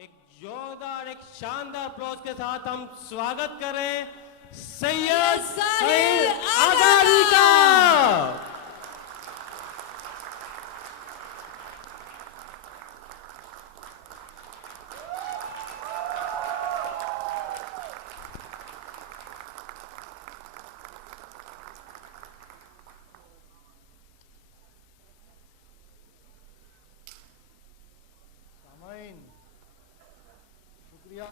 एक जोरदार एक शानदार अप्लॉज के साथ हम स्वागत करें सैयद साहिल आगारी का। शुक्रिया।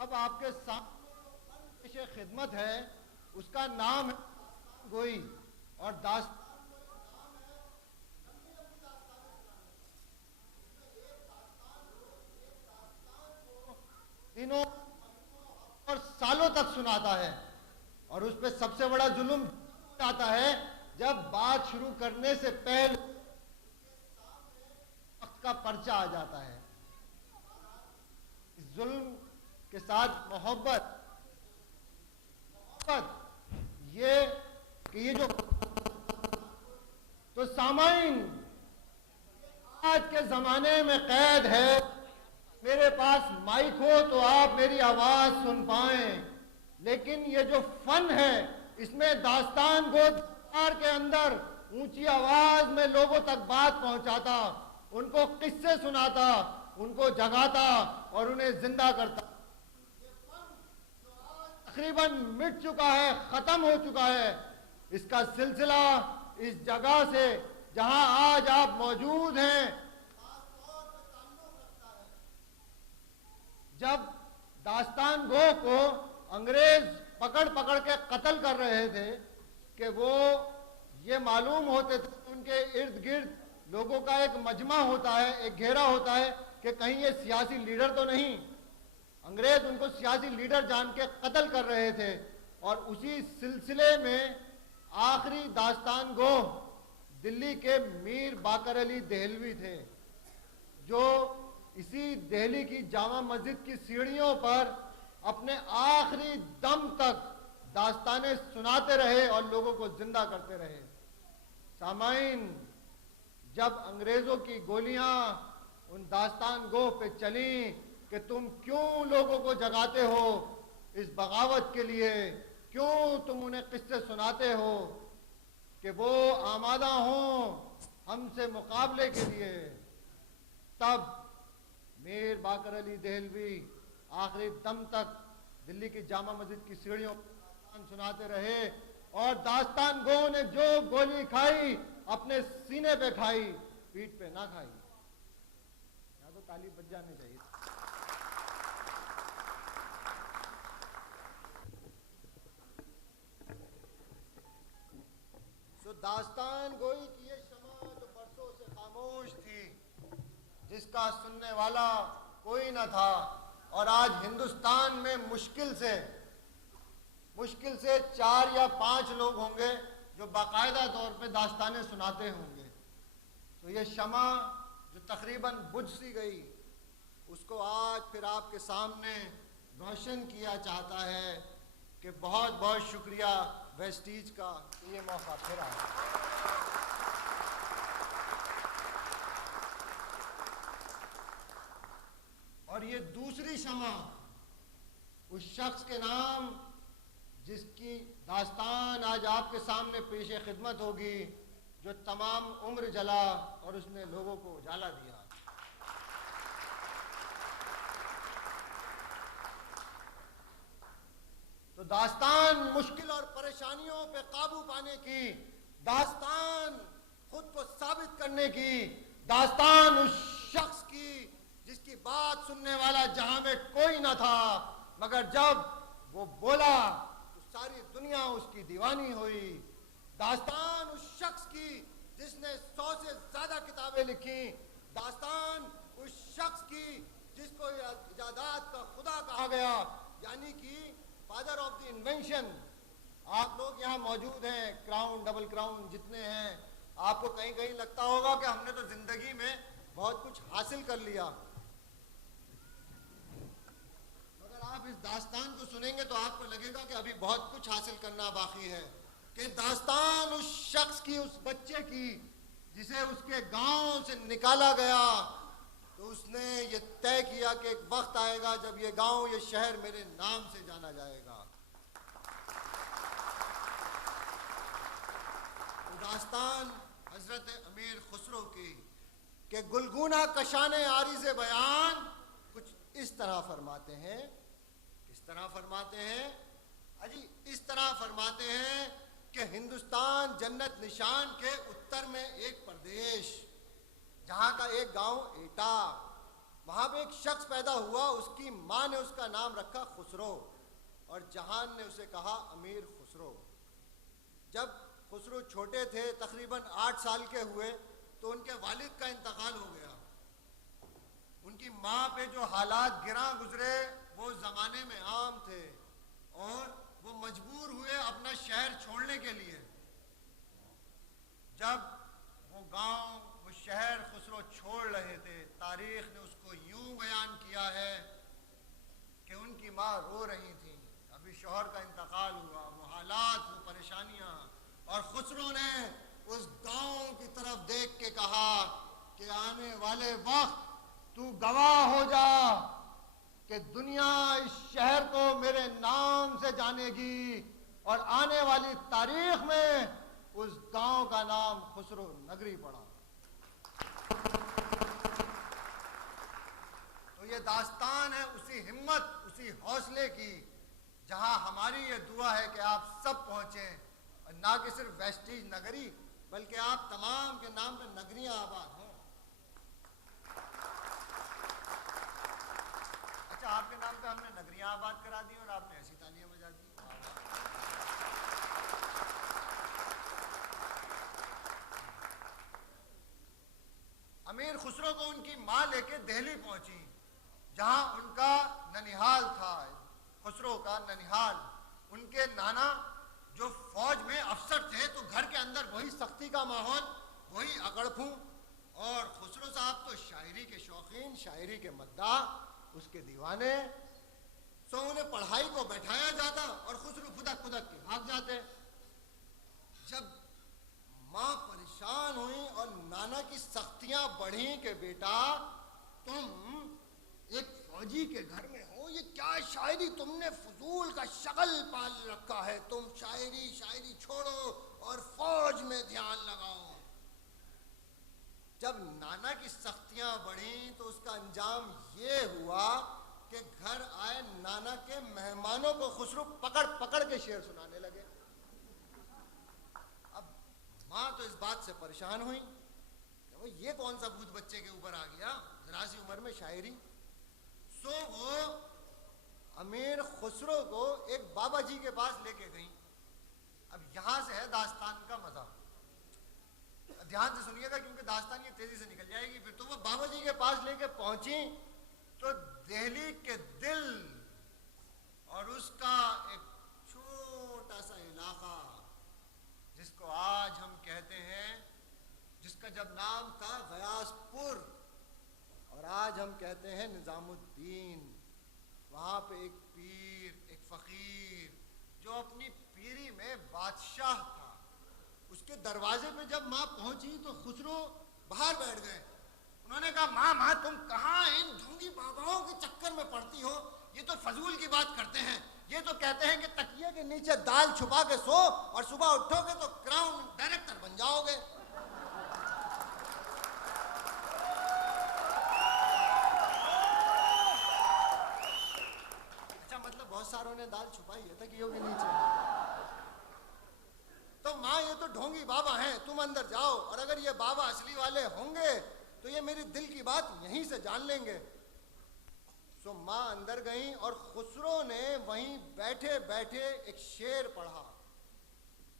अब आपके सामने पेशे खिदमत है, उसका नाम है गोई और दास्तान दिनों और सालों तक सुनाता है। और उस पर सबसे बड़ा जुल्म आता है जब बात शुरू करने से पहले वक्त का पर्चा आ जाता है। इस जुल्म के साथ मोहब्बत ये कि ये जो तो सामाइन आज के जमाने में कैद है। मेरे पास माइक हो तो आप मेरी आवाज सुन पाएं, लेकिन ये जो फन है इसमें दास्तान गो दरबार के अंदर ऊंची आवाज में लोगों तक बात पहुंचाता, उनको किस्से सुनाता, उनको जगाता और उन्हें जिंदा करता। तकरीबन मिट चुका है, खत्म हो चुका है। इसका सिलसिला इस जगह से जहां आज आप मौजूद हैं जब दास्तान गो को अंग्रेज पकड़ पकड़ के कत्ल कर रहे थे कि वो ये मालूम होते थे उनके इर्द गिर्द लोगों का एक मजमा होता है, एक घेरा होता है कि कहीं ये सियासी लीडर तो नहीं। अंग्रेज उनको सियासी लीडर जान के कत्ल कर रहे थे। और उसी सिलसिले में आखिरी दास्तान गो दिल्ली के मीर बाकर अली देहलवी थे, जो इसी दिल्ली की जामा मस्जिद की सीढ़ियों पर अपने आखिरी दम तक दास्तानें सुनाते रहे और लोगों को जिंदा करते रहे। सामाइन, जब अंग्रेजों की गोलियां उन दास्तान गो पे चली कि तुम क्यों लोगों को जगाते हो इस बगावत के लिए, क्यों तुम उन्हें किस्से सुनाते हो कि वो आमादा हों हमसे मुकाबले के लिए, तब मीर बाकर अली देहलवी आखिरी दम तक दिल्ली की जामा मस्जिद की सीढ़ियों पर सुनाते रहे। और दास्तान गो ने जो गोली खाई अपने सीने पे खाई, पीठ पे ना खाई। यहां तो ताली बज जानी चाहिए। तो दास्तान गोई की ये शमा जो बरसों से खामोश थी, जिसका सुनने वाला कोई न था, और आज हिंदुस्तान में मुश्किल से 4 या 5 लोग होंगे जो बाकायदा तौर पे दास्तानें सुनाते होंगे। तो ये शमा जो तकरीबन बुझ सी गई, उसको आज फिर आपके सामने रोशन किया चाहता है कि बहुत बहुत शुक्रिया वेस्टीज का, ये मौका फिर आया। और ये दूसरी शमा उस शख्स के नाम जिसकी दास्तान आज आपके सामने पेशे खिदमत होगी, जो तमाम उम्र जला और उसने लोगों को उजाला दिया। तो दास्तान मुश्किल और परेशानियों पे काबू पाने की, दास्तान खुद को साबित करने की, दास्तान उस शख्स की जिसकी बात सुनने वाला जहां में कोई ना था, मगर जब वो बोला तो सारी दुनिया उसकी दीवानी हुई। दास्तान उस शख्स की जिसने 100 से ज्यादा किताबें लिखी। दास्तान उस शख्स की जिसको इजादात का खुदा कहा गया, यानी कि फादर ऑफ द इन्वेंशन। आप लोग यहाँ मौजूद हैं, क्राउन डबल क्राउन जितने हैं, आपको कहीं कहीं लगता होगा कि हमने तो जिंदगी में बहुत कुछ हासिल कर लिया, मगर आप इस दास्तान को सुनेंगे तो आपको लगेगा कि अभी बहुत कुछ हासिल करना बाकी है। कि दास्तान उस शख्स की, उस बच्चे की जिसे उसके गांव से निकाला गया, तो उसने ये तय किया कि एक वक्त आएगा जब ये गांव, ये शहर मेरे नाम से जाना जाएगा। तो दास्तान हजरत अमीर खुसरो की कि गुलगुना कशाने आरिज़ बयान कुछ इस तरह फरमाते हैं। किस तरह फरमाते हैं? अजी इस तरह फरमाते हैं कि हिंदुस्तान जन्नत निशान के उत्तर में एक प्रदेश, जहाँ का एक गांव एटा, वहाँ पे एक शख्स पैदा हुआ, उसकी माँ ने उसका नाम रखा खुसरो और जहान ने उसे कहा अमीर खुसरो। जब खुसरो छोटे थे, तकरीबन 8 साल के हुए, तो उनके वालिद का इंतकाल हो गया। उनकी माँ पे जो हालात गिरा गुजरे वो ज़माने में आम थे और वो मजबूर हुए अपना शहर छोड़ने के लिए। जब वो गांव, वो शहर खुसरो छोड़ रहे थे, तारीख ने उसको यूं बयान किया है कि उनकी माँ रो रही थी, अभी शौहर का इंतकाल हुआ, वो हालात, वो परेशानियां, और खुसरो ने उस गांव की तरफ देख के कहा कि आने वाले वक्त तू गवाह हो जा कि दुनिया इस शहर को मेरे नाम से जानेगी और आने वाली तारीख में उस गांव का नाम खुसरो नगरी पड़ा। तो ये दास्तान है उसी हिम्मत, उसी हौसले की, जहां हमारी ये दुआ है कि आप सब पहुंचें, और ना कि सिर्फ वेस्टीज नगरी बल्कि आप तमाम के नाम पे नगरियां आबाद हों। अच्छा, आपके नाम पे हमने नगरियां आबाद करा दी और आपने ऐसी तालियां बजा दी। अमीर खुसरो को उनकी माँ लेके दिल्ली पहुंची, जहां उनका ननिहाल था, खुसरो का ननिहाल। उनके नाना जो फौज में अफसर थे, तो घर के अंदर वही सख्ती का माहौल, वही अकड़फू, और खुसरो साहब तो शायरी के शौकीन, शायरी के मद्दा, उसके दीवाने। सो उन्हें पढ़ाई को बैठाया जाता और खुसरो फुदक फुदक के भाग जाते। जब माँ परेशान हुई और नाना की सख्तियां बढ़ी कि बेटा तुम एक फौजी के घर में हो, ये क्या शायरी, तुमने फजूल का शगल पाल रखा है, तुम शायरी शायरी छोड़ो और फौज में ध्यान लगाओ। जब नाना की सख्तियां बढ़ी तो उसका अंजाम ये हुआ कि घर आए नाना के मेहमानों को खुसरो पकड़ पकड़ के शेर सुनाने लगे। अब माँ तो इस बात से परेशान हुई कि वो ये कौन सा भूत बच्चे के ऊपर आ गया, जरा सी उम्र में शायरी। सो वो अमीर खुसरो को एक बाबा जी के पास लेके गई। अब यहां से है दास्तान का मजा, ध्यान से सुनिएगा क्योंकि दास्तान ये तेजी से निकल जाएगी। फिर तो वो बाबा जी के पास लेके पहुंची तो दिल्ली के दिल और उसका एक छोटा सा इलाका जिसको आज हम कहते हैं, जिसका जब नाम था गयासपुर और आज हम कहते हैं निजामुद्दीन, वहां पे एक पीर, एक फकीर जो अपनी पीरी में बादशाह था, उसके दरवाजे पे जब माँ पहुंची तो खुसरो बाहर बैठ गए। उन्होंने कहा माँ माँ तुम कहाँ इन ढोंगी बाबाओं के चक्कर में पड़ती हो, ये तो फजूल की बात करते हैं, ये तो कहते हैं कि तकिए के नीचे दाल छुपा के सो और सुबह उठोगे तो क्राउन डायरेक्टर बन जाओगे। अच्छा, मतलब बहुत सारों ने दाल छुपाई है तकियों के नीचे। तो माँ ये तो ढोंगी बाबा हैं, तुम अंदर जाओ और अगर ये बाबा असली वाले होंगे तो ये मेरी दिल की बात यहीं से जान लेंगे। सो माँ अंदर गई और खुसरो ने वहीं बैठे बैठे एक शेर पढ़ा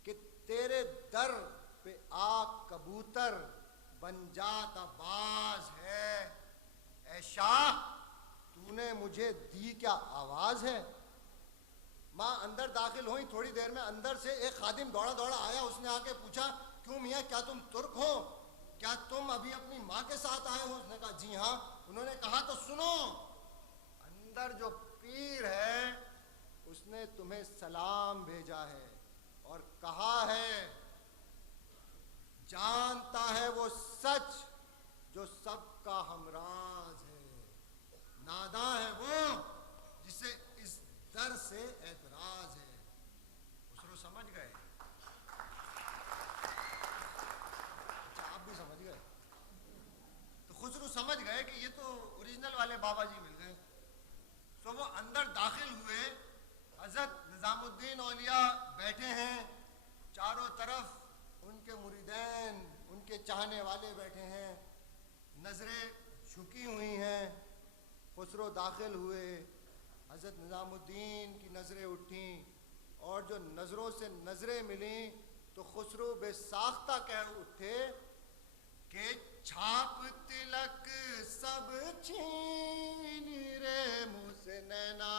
कि तेरे दर पे आ कबूतर बन जाता बाज है, ऐ शाह तूने मुझे दी क्या आवाज है। माँ अंदर दाखिल हुई, थोड़ी देर में अंदर से एक खादिम दौड़ा दौड़ा आया। उसने आके पूछा क्यों मियाँ, क्या तुम तुर्क हो, क्या तुम अभी अपनी माँ के साथ आए हो? उसने कहा जी हाँ। उन्होंने कहा तो सुनो, अंदर जो पीर है उसने तुम्हें सलाम भेजा है और कहा है जानता है वो सच जो सबका हमरान वाले बाबा जी मिल गए। तो वो अंदर दाखिल हुए, हजरत निजामुद्दीन औलिया बैठे हैं, चारों तरफ उनके मुरीदैन, उनके चाहने वाले बैठे हैं, नजरें झुकी हुई हैं। खुसरो दाखिल हुए, हजरत निजामुद्दीन की नजरें उठी और जो नजरों से नजरें मिली तो खुसरो बेसाख्ता कह उठे कि छाप तिलक सब छीन रे मुँह से नैना,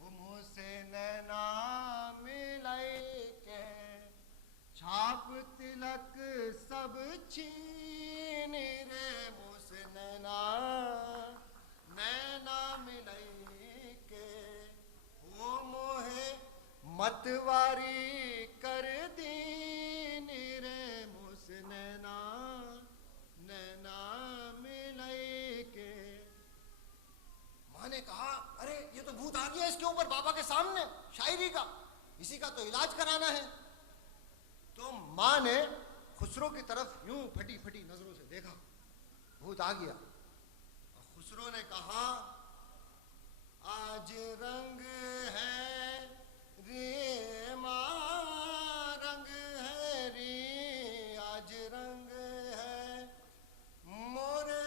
मुँह से नैना मिलाई के, छाप तिलक सब छीन रे मुँह से नैना, नैना मिलाई के, वो मोहे मतवारी कर दीन रे मुँह से नैना, नैना मिलाई के। माँ ने कहा, अरे ये तो भूत आ गया इसके ऊपर बाबा के सामने, शायरी का, इसी का तो इलाज कराना है। तो माँ ने खुसरो की तरफ यूं फटी फटी नजरों से देखा, भूत आ गया। खुसरो ने कहा, आज रंग है रे माँ, रंग है रे, आज रंग है मोरे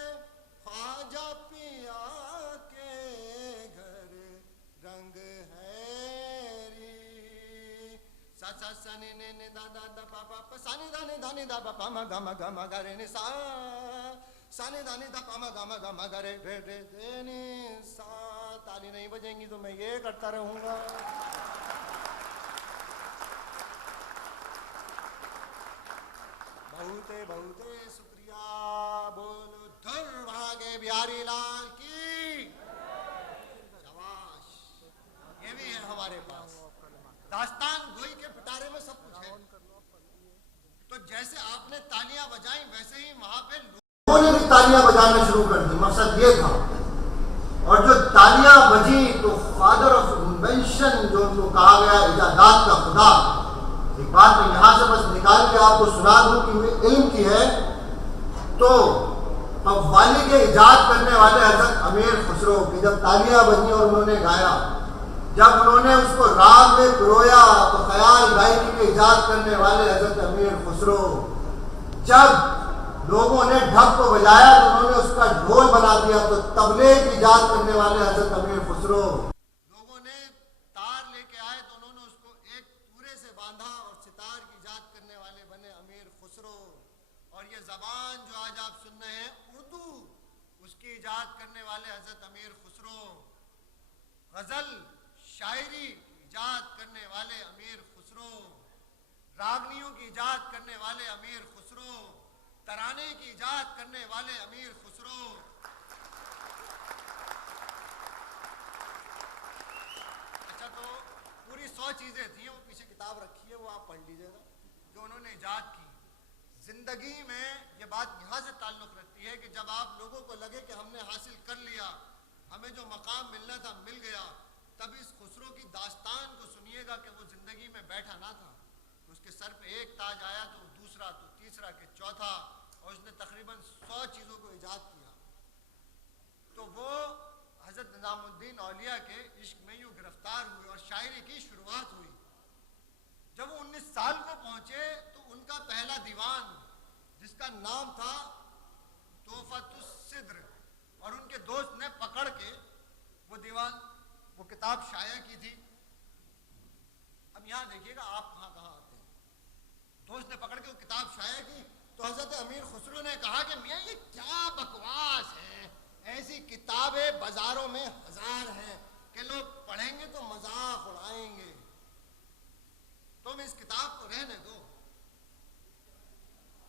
ख्वाजा पिया के घर, रंग है रे। सा सा सा ने दा दा दा पा पा पा, सा ने दा ने दा पा पा मा गा मा गा रे ने सा, सा ने दा पा मा गा रे रे रे रे ने सा। ताली नहीं बजेंगी तो मैं ये करता रहूंगा। बहुते बहुते शुक्रिया, बोलो दुर्भागे बिहारी लाल की शाबाश। ये भी है हमारे पास, दास्तान गोई के पिटारे में सब कुछ है। तो जैसे आपने तालियां बजाई वैसे ही वहां पे लोगों ने भी तालियां बजाना शुरू कर दी, मकसद ये था। और जो तालियां बजी तो फादर ऑफ इन्वेंशन जो उनको कहा गया, इजादात का खुदा, एक बात मैं यहाँ से बस निकाल के आपको सुना दूं कि इल्म की है। तो कव्वाली के इजाद करने वाले हजरत अमीर खुसरो की जब तालियां बजी और उन्होंने गाया, जब उन्होंने उसको राग में पिरोया तो ख्याल गायकी के इजाद करने वाले हजरत अमीर खुसरो, जब लोगों ने ढक को बजाया तो उन्होंने उसका ढोल बना दिया, तो तबले की इजाद करने वाले हजरत अमीर खुसरो, लोगों ने तार लेके आए तो उन्होंने उसको एक पूरे से बांधा और सितार की इजाद करने वाले बने अमीर खुसरो। और ये जबान जो आज आप सुन रहे हैं उर्दू, उसकी इजाद करने वाले हजरत अमीर खुसरो, गजल शायरी की इजाद करने वाले अमीर खुसरो, रागनियों की इजाद करने वाले अमीर खुसरो, तराने की इजाद करने वाले अमीर खुसरो। अच्छा, तो पूरी 100 चीजें थी, वो पीछे किताब रखी है, वो आप पढ़ लीजिएगा, जो उन्होंने इजाद की। जिंदगी में ये बात यहाँ से ताल्लुक रखती है कि जब आप लोगों को लगे कि हमने हासिल कर लिया, हमें जो मकाम मिलना था मिल गया, तब इस खुसरो की दास्तान को सुनिएगा कि वो जिंदगी में बैठा ना था। उसके सर पे एक ताज आया तो दूसरा, तो तीसरा के चौथा, और उसने तकरीबन 100 चीज़ों को इजाद किया। तो वो हजरत निजामुद्दीन औलिया के इश्क में यूँ गिरफ्तार हुए और शायरी की शुरुआत हुई। जब वो 19 साल को पहुंचे तो उनका पहला दीवान, जिसका नाम था तोहफतुस सिद्र, और उनके दोस्त ने पकड़ के वो दीवान, वो किताब शाया की थी। अब यहाँ देखिएगा आप कहाँ आते हैं। दोस्त ने पकड़ के वो किताब शाया की तो हजरत अमीर खुसरो ने कहा कि मियाँ ये क्या बकवास है, ऐसी किताबें बाजारों में 1000 हैं कि लोग पढ़ेंगे तो मजाक उड़ाएंगे, तुम इस किताब को रहने दो।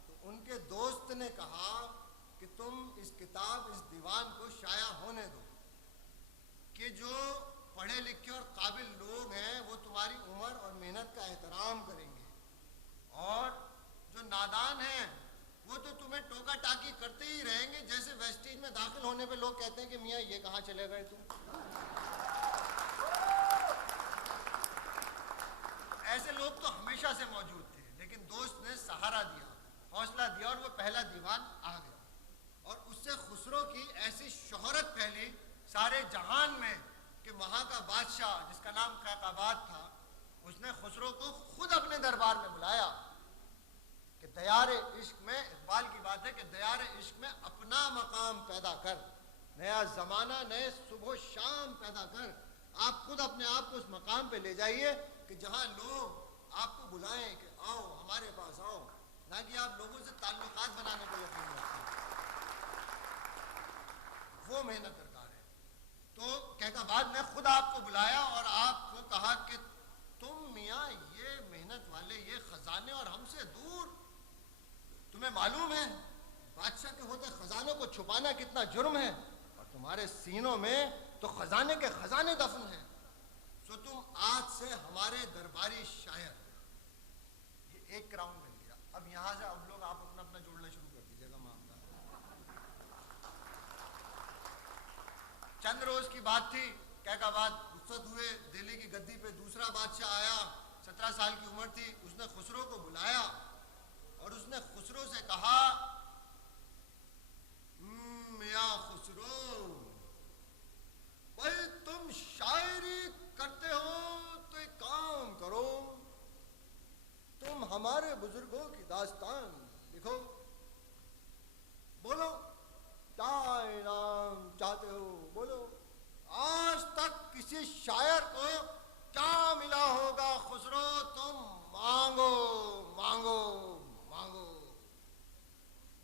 तो उनके दोस्त ने कहा कि तुम इस किताब, इस दीवान को शाया होने दो, कि जो पढ़े लिखे और काबिल लोग हैं वो तुम्हारी उम्र और मेहनत का एहतराम करेंगे, और जो नादान हैं वो तो तुम्हें टोका टाकी करते ही रहेंगे, जैसे वेस्टीज में दाखिल होने पे लोग कहते हैं कि मियाँ ये कहाँ चले गए तुम। ऐसे लोग तो हमेशा से मौजूद थे, लेकिन दोस्त ने सहारा दिया, हौसला दिया, और वो पहला दीवान आ गया। और उससे उससे खुसरो की ऐसी शोहरत फैली सारे जहान में कि वहां का बादशाह जिसका नाम कैकबाद था, उसने खुसरो को खुद अपने दरबार में बुलाया कि दयारे इश्क में, इकबाल की बात है कि दयारे इश्क में अपना मकाम पैदा कर, नया जमाना नए सुबह शाम पैदा कर। आप खुद अपने आप को उस मकाम पे ले जाइए कि जहां लोग आपको बुलाएं कि आओ हमारे पास आओ, ना कि आप लोगों से ताल्लुकात बनाने को यकीन रखते हैं। वो मेहनत दरकार है। तो कैकबाद ने खुद आपको बुलाया और आपको कहा कि तुम मियाँ ये मेहनत वाले ये खजाने और हमसे दूर, तुम्हें मालूम है बादशाह के होते खजानों को छुपाना कितना जुर्म है, और तुम्हारे सीनों में तो खजाने के खजाने दफन हैं। सो तुम आज से हमारे दरबारी शायर। ये एक राउंड मिल गया। अब यहां से अब लोग आप अपना अपना जोड़ना शुरू कर दीजिएगा मामला। चंद रोज की बात थी, कैकबाद रुखसत हुए, दिल्ली की गद्दी पे दूसरा बादशाह आया, 17 साल की उम्र थी। उसने खुसरो को बुलाया और उसने खुसरो से कहा, मियां खुसरो, भाई तुम शायरी करते हो तो एक काम करो, तुम हमारे बुजुर्गों की दास्तान लिखो, बोलो क्या इनाम चाहते हो, बोलो आज तक किसी शायर को क्या मिला होगा खुसरो, तुम मांगो मांगो मांगो।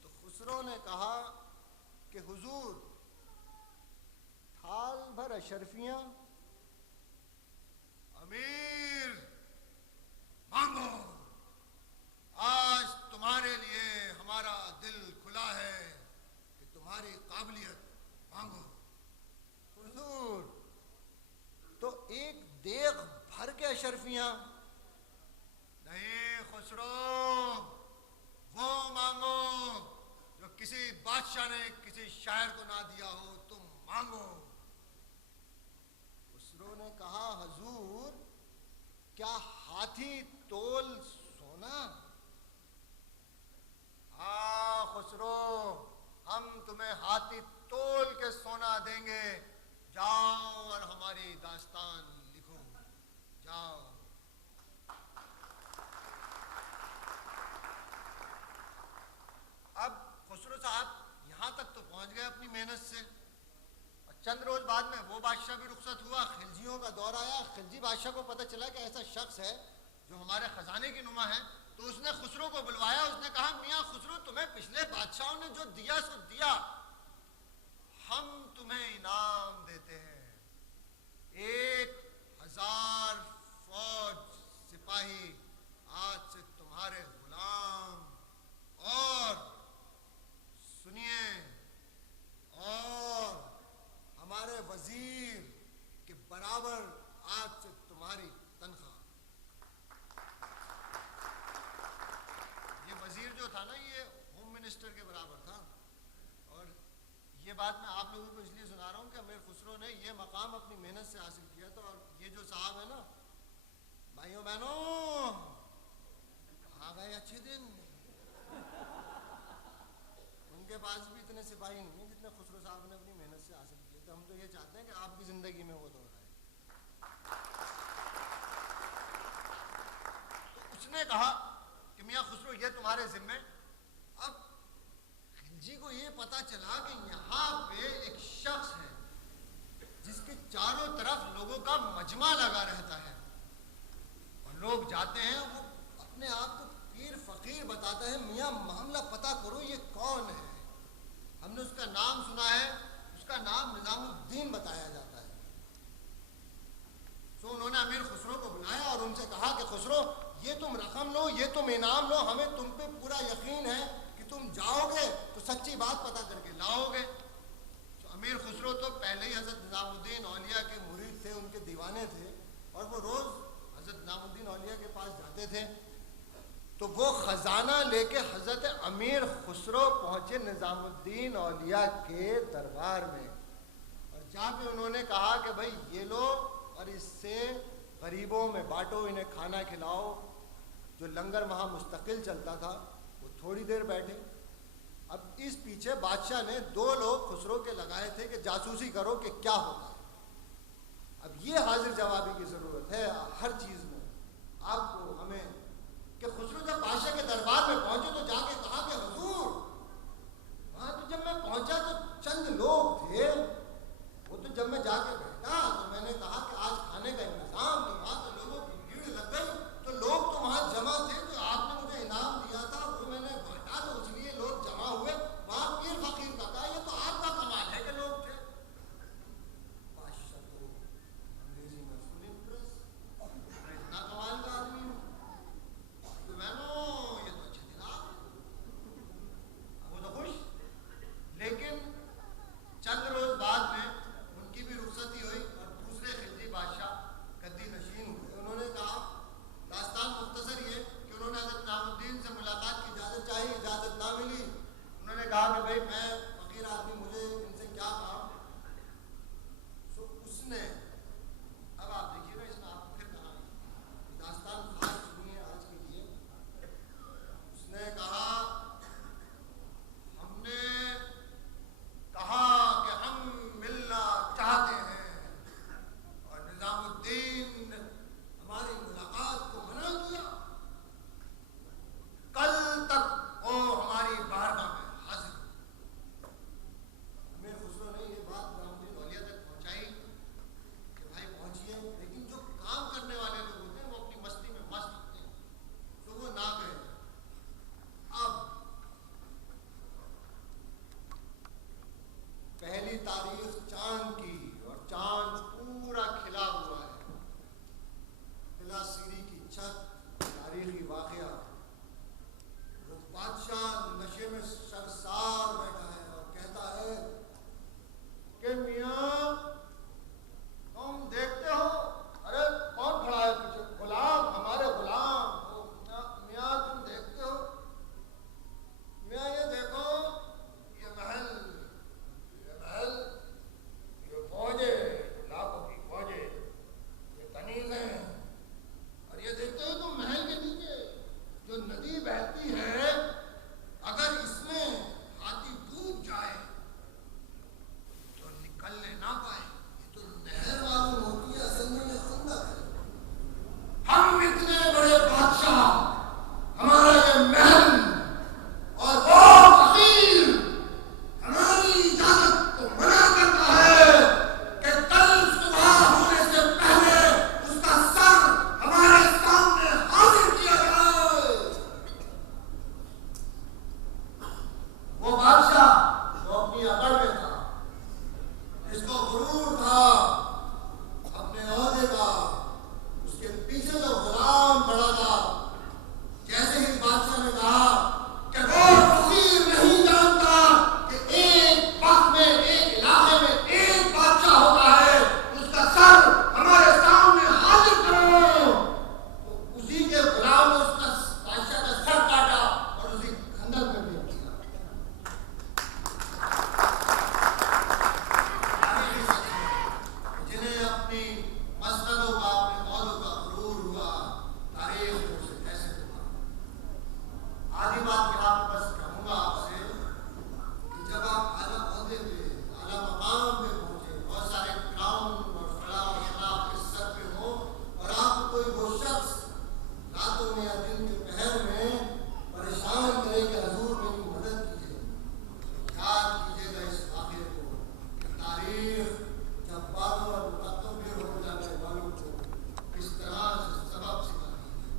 तो खुसरो ने कहा कि हुजूर थाल भर अशरफियां, अमीर मांगो, आज तुम्हारे लिए हमारा दिल खुला है कि तुम्हारी काबिलियत मांगो। हुजूर तो एक देख भर के अशरफियां नहीं खुसरो, वो मांगो जो किसी बादशाह ने किसी शायर को ना दिया हो, तुम मांगो। खुसरो ने कहा, हुजूर क्या हाथी तोल सोना? हाँ खुसरो, हम तुम्हें हाथी तोल के सोना देंगे, जाओ और हमारी दास्तान लिखो, जाओ। अब खुसरो साहब यहां तक तो पहुंच गए अपनी मेहनत से, और चंद रोज बाद में वो बादशाह भी रुखसत हुआ, खिलजियों का दौर आया। खिलजी बादशाह को पता चला कि ऐसा शख्स है जो हमारे खजाने की नुमा है, तो उसने खुसरो को बुलवाया। उसने कहा, मियाँ खुसरो, तुम्हें पिछले बादशाहों ने जो दिया सो दिया, हम तुम्हें इनाम देते हैं 1000 फौज सिपाही, आज से तुम्हारे गुलाम, और सुनिए, और हमारे वजीर के बराबर आज से तुम्हारी तनख्वाह। ये वजीर जो था ना, ये होम मिनिस्टर के बराबर था। और ये बात मैं आप लोगों को इसलिए सुना रहा हूँ कि अमीर खुसरो ने ये मकाम अपनी मेहनत से हासिल किया था। और ये जो साहब है ना, भाइयों बहनों, आ गए अच्छे दिन। उनके पास भी इतने सिपाही नहीं है जितने खुसरो साहब ने अपनी मेहनत से हासिल किए। तो हम तो ये चाहते हैं कि आपकी जिंदगी में वो दौर आए। तो उसने कहा कि मियाँ खुसरो, ये तुम्हारे जिम्मे। अब खिलजी को ये पता चला कि यहाँ पे एक शख्स है जिसके चारों तरफ लोगों का मजमा लगा रहता है, और लोग जाते हैं, वो अपने आप को पीर फकीर बताता है, मियाँ मामला पता करो ये कौन है। हमने उसका नाम सुना है, उसका नाम निजामुद्दीन बताया जाता है। तो उन्होंने अमीर खुसरो को बुलाया और उनसे कहा कि खुसरो, ये तुम रकम लो, ये तुम इनाम लो, हमें तुम पे पूरा यकीन है कि तुम जाओगे तो सच्ची बात पता करके लाओगे। तो अमीर खुसरो तो पहले ही हजरत निजामुद्दीन औलिया के मुरीद थे, उनके दीवाने थे, और वो रोज हजरत निजामुद्दीन औलिया के पास जाते थे। तो वो खजाना लेके हजरत अमीर खुसरो पहुंचे निजामुद्दीन औलिया के दरबार में, और जाके उन्होंने कहा कि भाई ये लो, और इससे गरीबों में बांटो, इन्हें खाना खिलाओ। जो लंगर वहाँ मुस्तकिल चलता था, वो थोड़ी देर बैठे। अब इस पीछे बादशाह ने 2 लोग खुसरो के लगाए थे कि जासूसी करो कि क्या होता है। अब ये हाजिर जवाबी की जरूरत है हर चीज में आपको हमें, कि खुसरो जब बादशाह के दरबार में पहुंचे तो जाके कहा कि हुजूर, वहां तो जब मैं पहुंचा तो चंद लोग थे, वो तो जब मैं जाके बैठा तो मैंने कहा कि आज खाने का इंतजाम, तो वहां तो लोगों की भीड़ लग गई, तो लोग तो वहां जमा थे, जो आपने मुझे इनाम दिया था वो मैंने बांटा, तो इसलिए लोग जमा हुए। वहां पीर फकीर का कहा ये तो आपका कमाल है कि लोग थे। बादशाह तो अंग्रेजी में फुल इम्प्रेस, मैं इतना कमाल का आदमी हूँ, तो मैंने ये तो अच्छा दिला, वो तो खुश। लेकिन चंद रोज बाद में उनकी भी रुखसती हुई और दूसरे खिलजी बादशाह गद्दी नशीन हुए। उन्होंने कहा, दास्तान मुख्तसर ये कि उन्होंने हज़रत निज़ामुद्दीन से मुलाकात की इजाज़त चाहिए, इजाज़त ना मिली। उन्होंने कहा कि भाई मैं फकीर आदमी, मुझे इनसे क्या काम। सो उसने, अब आप देखिए ना, इसमें आपको फिर कहानी दास्तान खास सुनिए आज के लिए। उसने कहा, हमने कहा कि हम मिलना चाहते हैं, और निजामुद्दीन ने हमारी मुलाकात को मना किया। कल तक वो हमारी बारगाह में हाजिर। हमें खुसरो ने ये बात निजामुद्दीन औलिया तक पहुंचाई कि भाई पहुंचिए, लेकिन जो काम करने वाले लोग होते हैं वो अपनी मस्ती में मस्त होते हैं, तो वो ना गए। अब पहली तारीख चांद की, और चांद पूरा खिला हुआ है, खिला सीरी की छत, तारीखी वाकया। बादशाह नशे में सरसार बैठा है और कहता है कि मियां तुम देखते हो, अरे कौन खड़ा है पीछे, गुलाम, हमारे गुलाम। मियां तुम देखते हो, मियां ये देखो, ये महल, ये फौजे, लाखों की फौजे, ये तनीज़ें, और ये देखते हो तुम महल के नीचे जो नदी बहती है, अगर इसमें हाथी डूब जाए तो निकलने ना पाए। ये तो नहर मालूम होती है, असल में खंदक है। हम इतने बड़े बादशाह, हमारा ये महल, और वो फकीर हमारी इजाजत को मना करता है कि कल सुबह होने से पहले उसका सर हमारे सामने हाजिर किया जाए। वो बादशाह जो अपनी अकड़ में था, जिसको गुरूर था अपने ओहदे का, उसके पीछे जो गुलाम खड़ा था, जैसे ही बादशाह ने कहा कि वो फकीर नहीं जानता कि एक वक्त में, एक इलाके में एक बादशाह होता है, उसका सर हमारे सामने हाजिर करो, तो उसी के गुलाम ने उसका बादशाह का सर काटा और उसी खंदक में फेंक दिया। जिन्हें अपनी मसनदों का, अपने औहदों का गुरूर हुआ, तारीख में उसे कैसे हुआ। आधी बात यहाँ पे बस कहूँगा आपसे कि जब आप आला औहदे पे, आला मकाम पे पहुँचे, बहुत सारे क्राउन और फला और शराब के सर पे हो, और आपको कोई वो शख्स रातों में या दिन के पहर में परेशान करे कि हुजूर मेरी मदद कीजिए, याद कीजिएगा इस वाक़े को कि तारीख जब्बारों और मुतकब्बिर हो जाने वालों को किस तरह से सबक सिखाती है।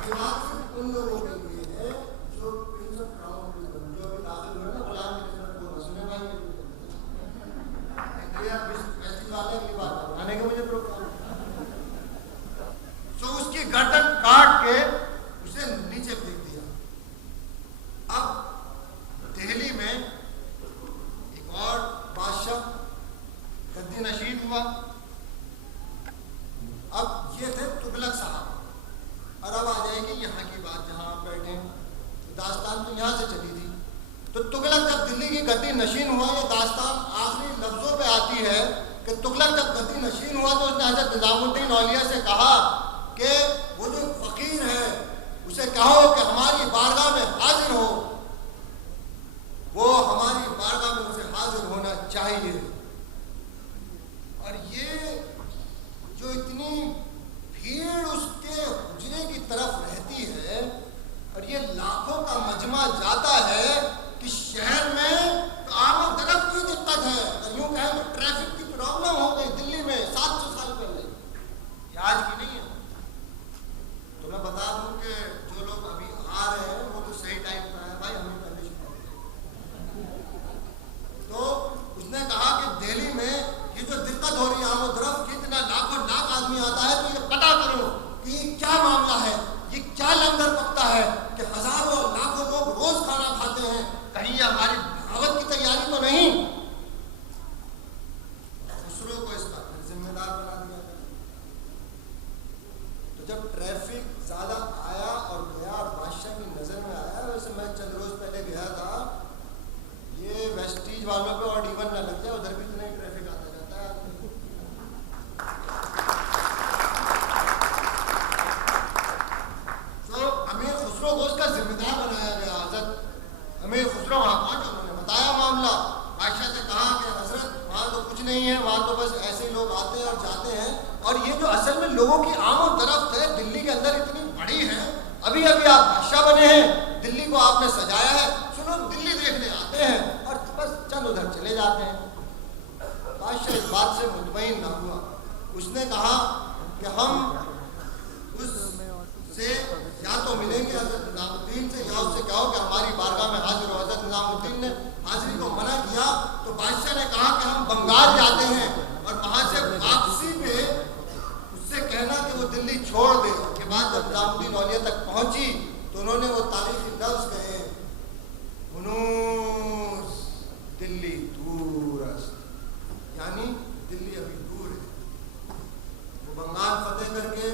ये बात सिर्फ उन लोगों के लिए है जो प्रिंस ऑफ क्राउन प्रिजन, जो अभी दाखिल हुए ना गुलाम की खिदमत को सुने वाले के लिए फेस्टिवल है, अगली बार आने के मुझे प्रोग्राम। तो उसकी गर्दन काट के उसे नीचे फेंक दिया। अब दिल्ली में एक और बादशाह गद्दी नशीन हुआ। अब ये थे तुगलक साहब, और अब आ जाएगी यहाँ की बात जहाँ आप बैठे हैं। तो दास्तान तो यहाँ से चली थी, तो तुगलक जब दिल्ली की गद्दी नशीन हुआ, ये दास्तान आखिरी लफ्जों पे आती है कि तुगलक जब गद्दी नशीन हुआ तो उसने हज़रत निज़ामुद्दीन औलिया से कहा कि वो जो ये लाखों का मजमा जाता है कि शहर में तो आमोदरफ्त की दिक्कत है, यूं कहें तो ट्रैफिक की प्रॉब्लम हो गई दिल्ली में 700 साल पहले, ये आज की नहीं है। तो मैं बता दूं कि जो लोग अभी आ रहे हैं वो तो सही टाइम पर आए भाई, हमें पहले तो उसने कहा कि दिल्ली में ये जो दिक्कत हो रही है आमोदरफ्त की, इतना लाखों लाख आदमी आता है, तो ये पता करो कि ये क्या मामला है, ये क्या लंगर पकता है कि हजारों लाखों लोग रोज खाना खाते हैं, कहीं ये हमारी दावत की तैयारी तो नहीं। खुसरो को इसका जिम्मेदार बना दिया गया। तो जब ट्रैफिक ज्यादा आया और गया और बादशाह की नजर में आया, वैसे मैं चंद रोज पहले गया था, ये वेस्टीज वालों पे और इवन ना लग जाए, उधर भी इतना ही ट्रैफिक आता जाता है। तो अमीर खुसरो को उसका जिम्मेदार बनाया गया। हजरत अमीर खुसरो वहां पहुंचे, उन्होंने बताया मामला, बादशाह से कहा कि हजरत वहां तो कुछ नहीं है, वहां तो बस ऐसे ही लोग आते हैं और जाते हैं, और ये जो असल में लोगों की आमोदरफ्त है दिल्ली के अंदर इतनी बड़ी है, अभी अभी आप बादशाह बने हैं, दिल्ली को आपने सजाया है, सुनो दिल्ली देखने आते हैं और बस चंद उधर चले जाते हैं। बादशाह इस बात से मुतमईन ना हुआ, उसने कहा कि हम उससे या तो मिलेंगे हजरत निजामुद्दीन से, या उससे कहो कि हमारी बारगाह में हाजिर हो। हजरत निजामुद्दीन ने हाजिरी को मना किया, तो बादशाह ने कहा कि हम बंगाल जाते हैं और वहां से वापसी पे उससे कहना कि वो दिल्ली छोड़ दे। के बाद जब निजामुद्दीन औलिया तक पहुंची तो उन्होंने वो तारीखी लफ्ज कहे, हुनूस दिल्ली दूर, यानी दिल्ली अभी दूर है। वो बंगाल फतेह करके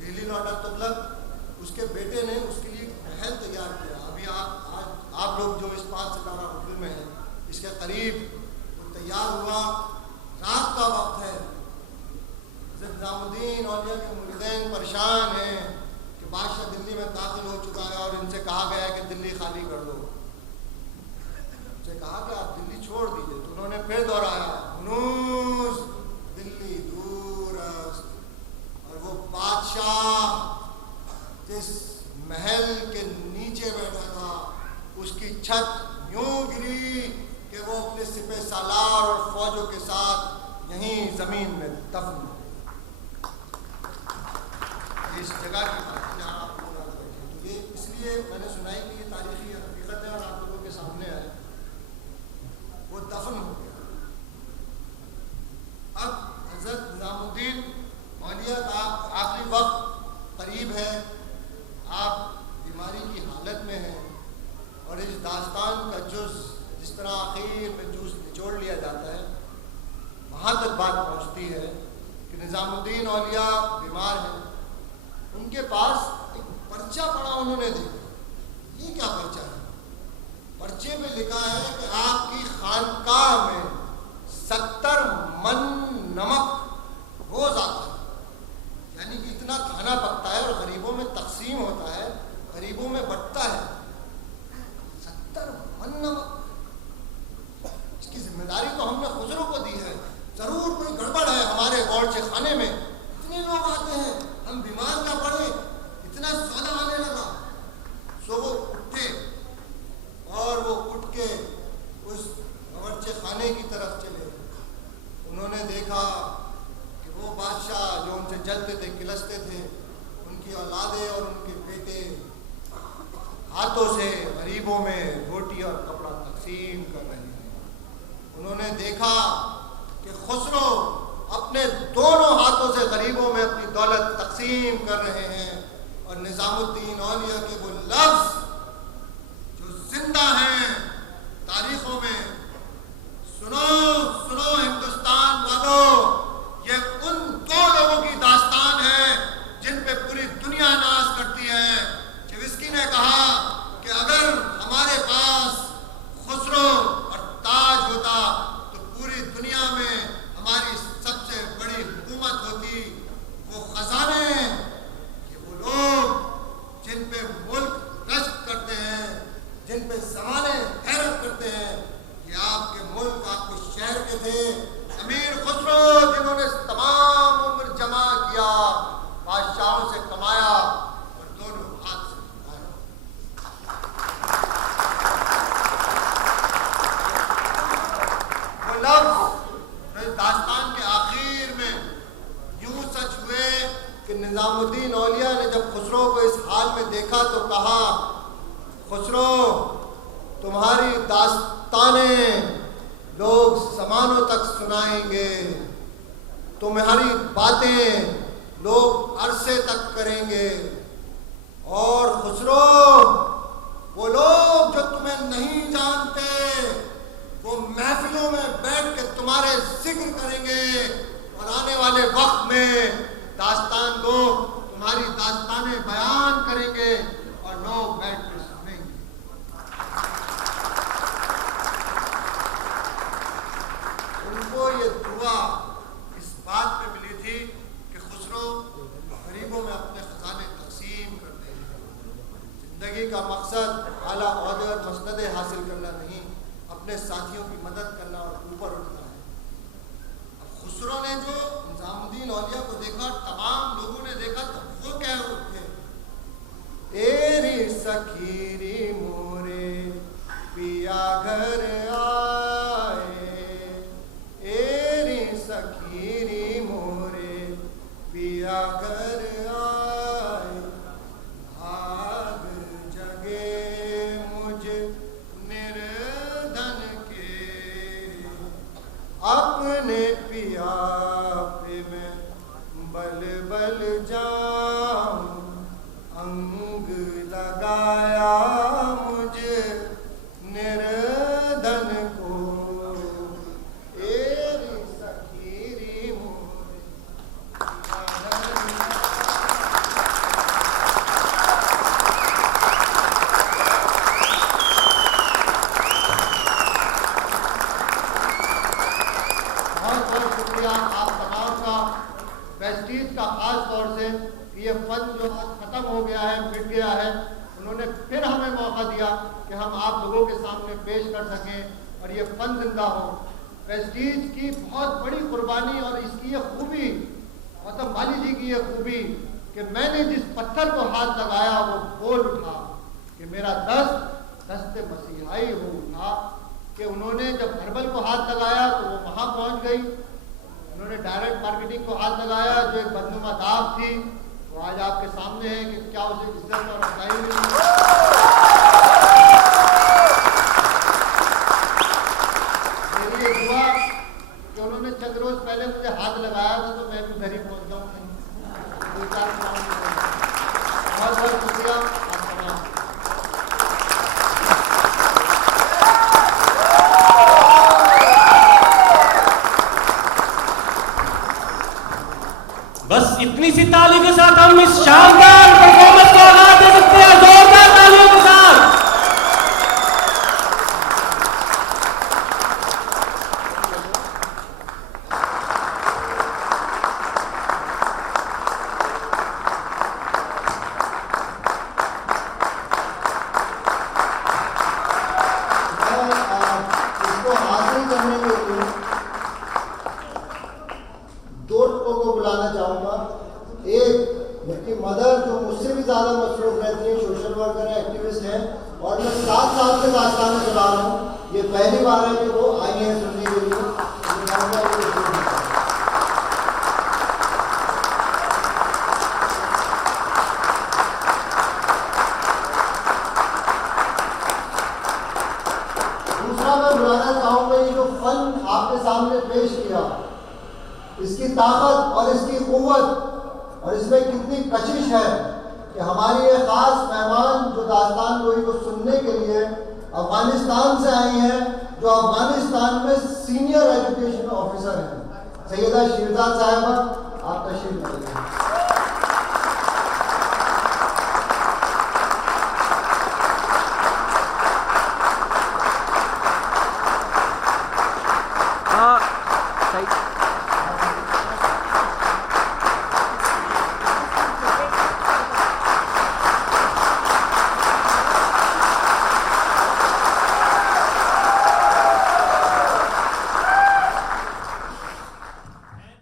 दिल्ली लौटा तुगलक, उसके बेटे ने उसके लिए महल तैयार किया। अभी आप लोग जो इस 5 सितारा होटल में हैं, इसके करीब वो तैयार हुआ, रात का वक्त है, निजामुद्दीन औलिया के मुरीदैन परेशान हैं कि बादशाह दिल्ली में दाखिल हो चुका है और इनसे कहा गया है कि दिल्ली खाली कर दो। उनसे कहा कि आप दिल्ली छोड़ दीजिए, तो उन्होंने फिर दोहराया, हुनूस दिल्ली दूर। और वो बादशाह जिस महल के नीचे बैठा था, उसकी छत यूं गिरी कि वो अपने सिपह सालार और फौजों के साथ यहीं जमीन में दफन हो। इस जगह की बात है जहाँ आप लोग बैठे, तो ये इसलिए मैंने सुनाई कि ये तारीखी हकीकत है और आप लोगों के सामने है। वो दफन हो गया। अब हजरत निजामुद्दीन औलिया का आखिरी वक्त करीब है, आप बीमारी की हालत में हैं, और इस दास्तान का जुज़ जिस तरह आखिर में जूस निचोड़ लिया जाता है, वहाँ तक बात पहुँचती है कि निजामुद्दीन औलिया बीमार हैं। उनके पास एक पर्चा पड़ा, उन्होंने देखा, ये क्या पर्चा है? पर्चे में लिखा है कि आपकी खानकाह में 70 मन नमक रोज आता है, यानी कि इतना खाना पकता है और गरीबों में तकसीम होता है, गरीबों में बंटता है। 70 मन नमक, इसकी जिम्मेदारी तो हमने खुजरों को दी है, जरूर कोई गड़बड़ है हमारे बावर्ची खाने में, इतने लोग आते हैं, हम बीमार क्या पड़े, इतना सौदा आने लगा। सो वो उठे और वो उठ के उस बावर्ची खाने की तरफ चले। उन्होंने देखा कि वो बादशाह जो उनसे जलते थे, किलसते थे, उनकी औलादे और उनके बेटे हाथों से गरीबों में रोटी और कपड़ा तकसीम कर रहे हैं। उन्होंने देखा कि खुसरो अपने दोनों हाथों से गरीबों में अपनी दौलत तकसीम कर रहे हैं, और निजामुद्दीन औलिया के वो लफ्ज जो जिंदा हैं तारीखों में, सुनो सुनो हिंदुस्तान वालों, ये उन 2 लोगों की दास्तान है जिन पे पूरी दुनिया नाज करती है। चेविस्की ने कहा कि अगर हमारे पास खुसरो और ताज होता तो पूरी दुनिया में हमारी सबसे बड़ी हुकूमत होती। वो खजाने, ये वो लोग जिन पे देखा तो कहा, खुसरो तुम्हारी दास्तानें लोग ज़मानों तक सुनाएंगे, तुम्हारी बातें लोग अरसे तक करेंगे। और खुसरो वो लोग जो तुम्हें नहीं जानते वो महफिलों में बैठ के तुम्हारे जिक्र करेंगे, और आने वाले वक्त में दास्तान लोग तुम्हारी दास्तानें बयान करेंगे और लोग बैठ कर सुनेंगे। उनको ये दुआ इस बात पे मिली थी कि खुसरो गरीबों में अपने खजाने तकसीम कर दें। जिंदगी का मकसद आला ओहदे और मसनदे हासिल करना नहीं, अपने साथियों की मदद करना और ऊपर उठना है। अब खुसरो ने जो निजामुद्दीन औलिया को देखा, तमाम लोगों ने देखा, तो वो कह उठे, एरी सखीरी मोरे पिया घर आए, एरी सखीरी मोरे पिया घर आए, भाग जगे मुझ निर्धन के, अपने पिया पे मैं बल बल जाऊं, अंग लगाया मुझे निर्धन को, एरी सखीरी मोरे बहुत बहुत शुक्रिया आप तमाम का, वेस्टीज का खास तौर से कि ये फन जो खत्म हो गया है, मिट गया है, उन्होंने फिर हमें मौका दिया कि हम आप लोगों के सामने पेश कर सकें और ये फन जिंदा हो। वेस्टीज की बहुत बड़ी कुर्बानी और इसकी ये खूबी, मतलब माली जी की ये खूबी कि मैंने जिस पत्थर को हाथ लगाया वो बोल उठा, कि मेरा दस्ते मसीहाई हो उठा। कि उन्होंने जब हर्बल को हाथ लगाया तो वो वहां पहुंच गई, उन्होंने डायरेक्ट मार्केटिंग को हाथ लगाया जो एक बदनुमा दाग थी, वो आज आपके सामने है कि क्या उसे इज्जत और अफजाई मिली। मेरी ये दुआ कि उन्होंने चंद रोज पहले मुझे हाथ लगाया था तो मैं भी घर ही पहुंच जाऊँ। बहुत बहुत शुक्रिया आप तमाम। बस इतनी सी ताली के साथ हम इस शानदार परफॉर्मेंस को आगाज दे सकते हैं, जोरदार तालियों के साथ। इसको हासिल करने के लिए दो लोगों को बुलाना चाहूँगा। एक मेरी मदर जो मुझसे भी ज़्यादा मसरूफ रहती है, सोशल वर्कर है, एक्टिविस्ट है, और मैं 7 साल से दास्तान चला रहा हूँ। ये पहली बार है कि वो आई हैं सुनने के लिए। दूसरा मैं बुलाना चाहूँगा, ये जो फन आपके सामने पेश किया, इसकी ताकत और इसकी कुव्वत और इसमें कितनी कशिश है कि हमारी ये खास मेहमान जो दास्तान गोई को सुनने के लिए अफगानिस्तान से आई हैं, जो अफगानिस्तान में सीनियर एजुकेशन ऑफिसर हैं, सैयदा शिरजाद साहिबा, आप तशरीफ लाइए। सही